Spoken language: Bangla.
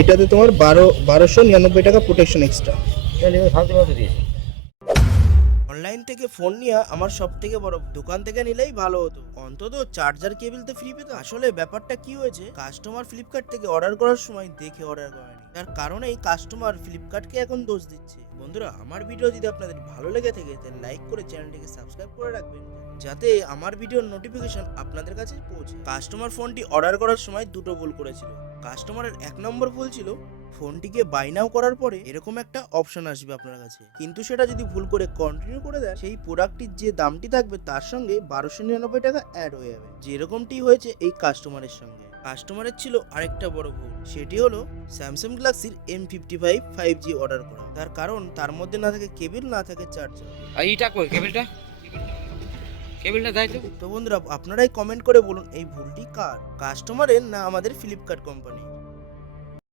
এটাতে তোমার 1299 টাকা প্রোটেকশন এক্সট্রা। অনলাইন থেকে ফোন নিয়ে আমার সব থেকে বড় দোকান থেকে নিলেই ভালো হতো, অন্তত চার্জার কেবল তো ফ্রি পেতো। আসলে ব্যাপারটা কি হয়েছে, কাস্টমার ফ্লিপকার্ট থেকে অর্ডার করার সময় দেখে অর্ডার করেনি, তার কারণেই কাস্টমার ফ্লিপকার্টকে এখন দোষ দিচ্ছে। বন্ধুরা, আমার ভিডিও যদি আপনাদের ভালো লেগে থাকে তাহলে লাইক করে চ্যানেলটিকে সাবস্ক্রাইব করে রাখবেন, যাতে আমার ভিডিওর নোটিফিকেশন আপনাদের কাছে পৌঁছে। কাস্টমার ফোনটি অর্ডার করার সময় দুটো ভুল করেছিল। কাস্টমারের 1 নম্বর ভুল ছিল, ফোনটিকে বাই নাও করার পরে এরকম একটা অপশন আসবে আপনার কাছে, কিন্তু সেটা যদি ভুল করে কন্টিনিউ করে দেয়, সেই প্রোডাক্টটির যে দামটি থাকবে তার সঙ্গে 1299 টাকা অ্যাড হয়ে যাবে, যেরকমটি হয়েছে এই কাস্টমারের সঙ্গে। কাস্টমারের ছিল আরেকটা বড় ভুল, সেটি হলো স্যামসাং গ্যালাক্সির M55 5G অর্ডার করা, তার কারণ তার মধ্যে না থাকে কেবল, না থাকে চার্জার। এইটা কই কেবলটা দেয় তো। তো বন্ধুরা, আপনারাই কমেন্ট করে বলুন এই ভুলটি কার, কাস্টমারের না আমাদের ফ্লিপকার্ট কোম্পানি।